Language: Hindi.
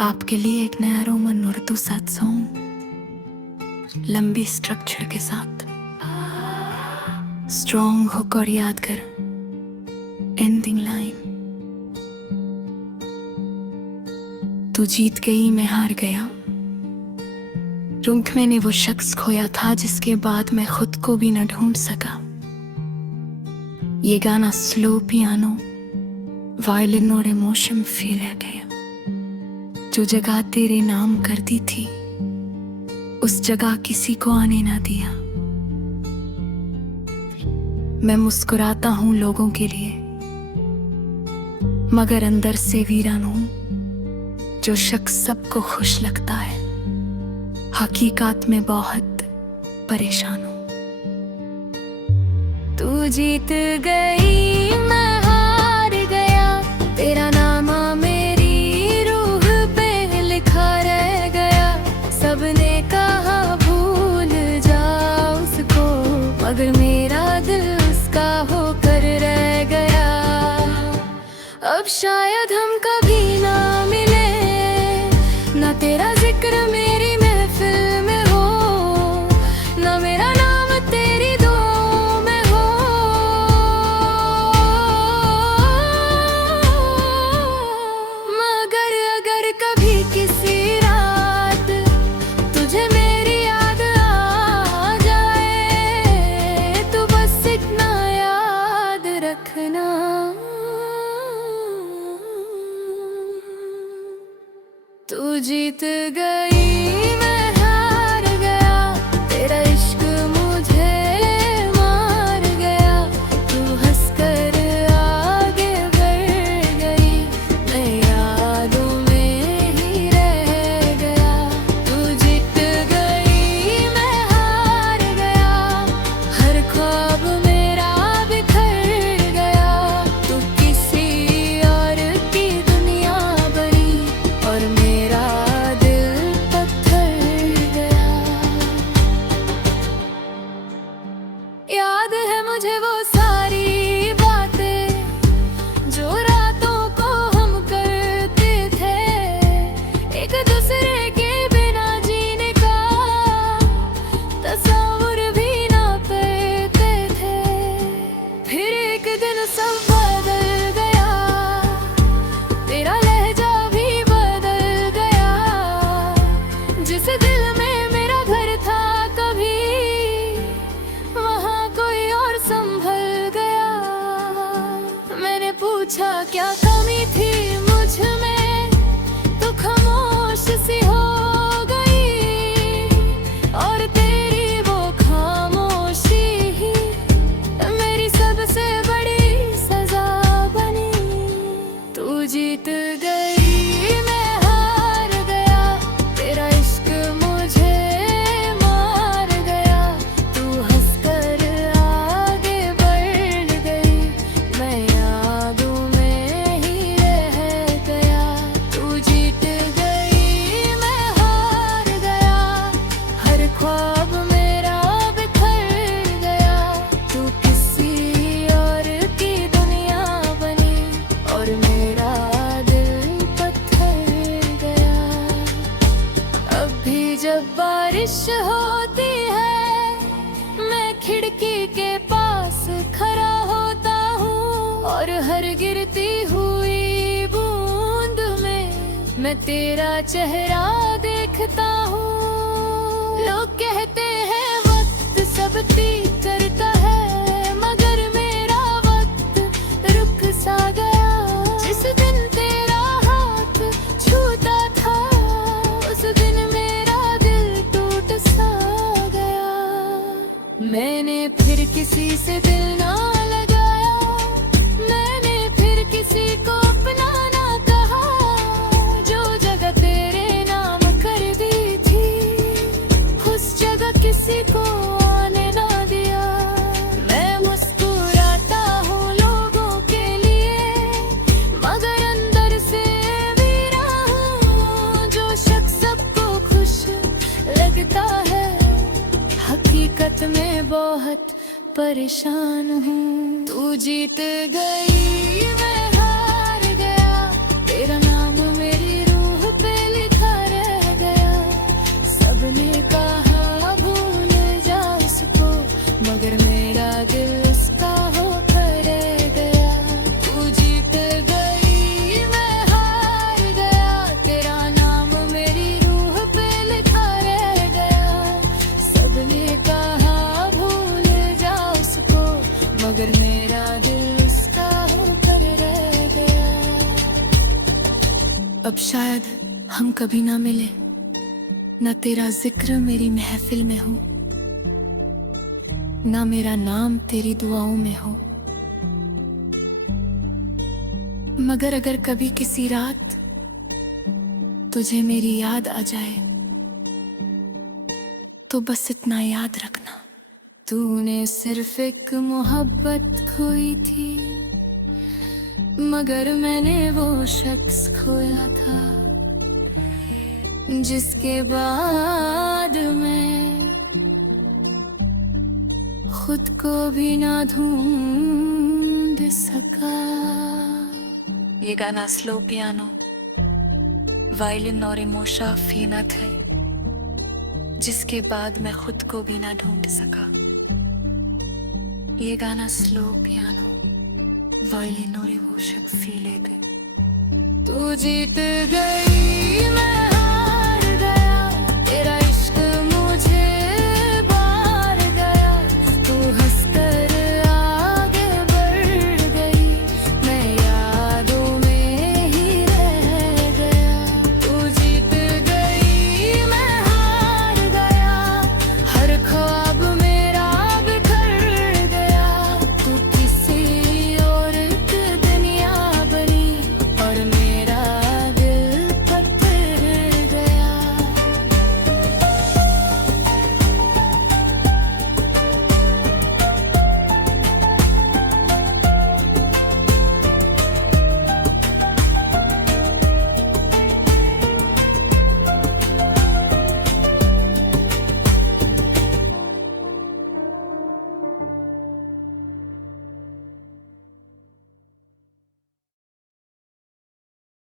आपके लिए एक नया रोमन उर्दू 7 सॉन्ग, लंबी स्ट्रक्चर के साथ। स्ट्रॉन्ग होकर याद कर एंडिंग लाइन। तू जीत गई, मैं हार गया। रुंक मैंने वो शख्स खोया था जिसके बाद मैं खुद को भी न ढूंढ सका। ये गाना स्लो पियानो, वायलिन और इमोशन फील रह गया। जो जगह तेरे नाम करती थी उस जगह किसी को आने ना दिया। मैं मुस्कुराता हूं लोगों के लिए, मगर अंदर से वीरान हूं। जो शख्स सबको खुश लगता है, हकीकत में बहुत परेशान हूं। तू जीत गई, मैं हार गया। तेरा नाम मेरी रूह पे लिखा रह गया। सबने कहा भूल जा उसको, मगर मेरा दिल उसका होकर रह गया। अब शायद हम कभी ना मिले, ना तेरा जिक्र मेरी महफिल में हो, ना मेरा नाम तेरी दुआओं में हो। मगर अगर कभी किसी रात तुझे मेरी याद आ जाए, तो बस इतना याद रखना, तू जीत गई, मैं हार गया। तेरा इश्क मुझे मार गया। तू हंसकर आगे बढ़ गई, मैं यादों में ही रह गया। तू जीत गई, मैं हार गया। हर ख्वाब मेरा बिखर गया। तू किसी और की दुनिया बनी और मेरा दिल पत्थर गया। याद है मुझे वो सारी बातें जो रातों को हम करते थे, एक दूसरे के बिना जीने का तस्वीर भी ना करते थे। फिर एक दिन सब बदल गया, तेरा लहजा भी बदल गया। जिस दिल में मेरा घर था कभी, वहाँ कोई और संभल गया। मैंने पूछा क्या कमी थी मुझ में, तो खामोश सी हो गई। और तेरी वो खामोशी ही मेरी सबसे बड़ी सजा बनी। तू जीत गई, मैं हार गया। तेरा इश्क मुझे मार गया। तू हंसकर आगे बढ़ गई, मैं यादों में ही रह गया। तू जीत गई, मैं हार गया। हर ख्वाब मेरा बिखर गया। तू किसी और की दुनिया बनी और मेरा दिल पत्थर गया। अब भी जब बारिश होती है, मैं खिड़की के पास खड़ा होता हूँ, और हर गिरती हुई बूंद में मैं तेरा चेहरा देखता हूँ। लोग कहते हैं वक्त सब ठीक करता है, मगर मेरा वक्त रुक सा गया। जिस दिन तेरा हाथ छूता था, उस दिन मेरा दिल टूट सा गया। मैंने फिर किसी से दिल ना लगाया, मैंने फिर किसी को अपना ना कहा। जो जगह तेरे नाम कर दी थी, उस जगह किसी को आने ना दिया। मैं मुस्कुराता हूँ लोगों के लिए, मगर अंदर से वीरा हूँ। जो शख्स सबको खुश लगता है, हकीकत में बहुत परेशान हूँ। तू जीत गई, मैं हार गया। तेरा नाम मेरी रूह पे अब शायद हम कभी ना मिले, न तेरा जिक्र मेरी महफिल में हो, ना मेरा नाम तेरी दुआओं में हो। मगर अगर कभी किसी रात तुझे मेरी याद आ जाए, तो बस इतना याद रखना, तूने सिर्फ एक मोहब्बत खोई थी, मगर मैंने वो शख्स खोया था जिसके बाद मैं खुद को भी ना ढूंढ सका। ये गाना स्लो पियानो, वायलिन और इमोशा फीनत है, जिसके बाद मैं खुद को भी ना ढूंढ सका। ये गाना स्लो पियानो, वायलिन और इमोशा फीले पे। तू जीत गई